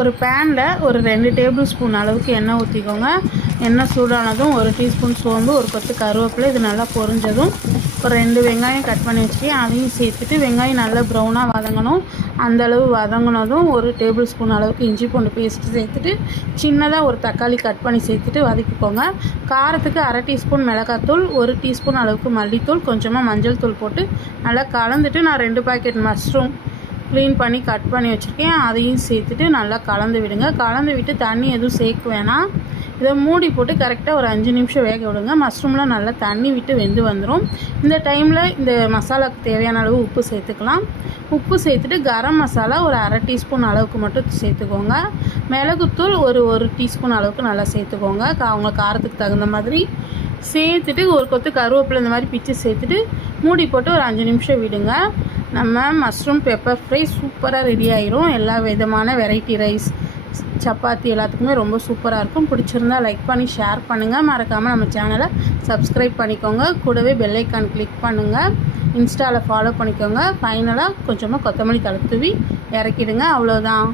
ஒரு பேனில் ஒரு 2 டேபிள் ஸ்பூன் அளவுக்கு எண்ணெய் ஊற்றிக்கோங்க. எண்ணெய் சூடானதும் 1 டீஸ்பூன் சோம்பு, ஒரு கொத்து கருவேப்பிலை, இது நல்லா பொரிஞ்சதும் ஒரு 2 வெங்காயம் கட் பண்ணி வச்சுக்கேன், அதையும் சேர்த்துட்டு வெங்காயம் நல்லா ப்ரௌனாக வதங்கணும். அந்தளவு வதங்கினதும் 1 டேபிள் ஸ்பூன் அளவுக்கு இஞ்சி பூண்டு பேஸ்ட்டு சேர்த்துட்டு சின்னதாக ஒரு தக்காளி கட் பண்ணி சேர்த்துட்டு வதக்கிக்கோங்க. காரத்துக்கு 1/2 டீஸ்பூன் மிளகாத்தூள், 1 டீஸ்பூன் அளவுக்கு மல்லித்தூள், கொஞ்சமாக மஞ்சள் தூள் போட்டு நல்லா கலந்துட்டு நான் 2 பாக்கெட் மஷ்ரூம் க்ளீன் பண்ணி கட் பண்ணி வச்சுருக்கேன், அதையும் சேர்த்துட்டு நல்லா கலந்து விடுங்க. கலந்து விட்டு தண்ணி எதுவும் சேர்க்க வேணாம். இதை மூடி போட்டு கரெக்டாக ஒரு 5 நிமிஷம் வேக விடுங்க. மஷ்ரூம்லாம் நல்லா தண்ணி விட்டு வெந்து வந்துடும். இந்த டைமில் இந்த மசாலாவுக்கு தேவையான அளவு உப்பு சேர்த்துக்கலாம். உப்பு சேர்த்துட்டு கரம் மசாலா ஒரு 1/2 டீஸ்பூன் அளவுக்கு மட்டும் சேர்த்துக்கோங்க. மிளகுத்தூள் ஒரு டீஸ்பூன் அளவுக்கு நல்லா சேர்த்துக்கோங்க, அவங்க காரத்துக்கு தகுந்த மாதிரி சேர்த்துட்டு ஒரு கொத்து கருவேப்பிலை இந்த மாதிரி பிச்சு சேர்த்துட்டு மூடி போட்டு ஒரு 5 நிமிஷம் விடுங்க. நம்ம மஷ்ரூம் பெப்பர் ஃப்ரை சூப்பராக ரெடி ஆயிரும். எல்லா விதமான வெரைட்டி ரைஸ், சப்பாத்தி எல்லாத்துக்குமே ரொம்ப சூப்பராக இருக்கும். பிடிச்சிருந்தா லைக் பண்ணி ஷேர் பண்ணுங்கள். மறக்காமல் நம்ம சேனலை சப்ஸ்கிரைப் பண்ணிக்கோங்க. கூடவே பெல் ஐக்கான் கிளிக் பண்ணுங்கள். இன்ஸ்டாவில் ஃபாலோ பண்ணிக்கோங்க. ஃபைனலாக கொஞ்சமாக கொத்தமல்லி தழை தூவி இறக்கிடுங்க. அவ்வளோதான்.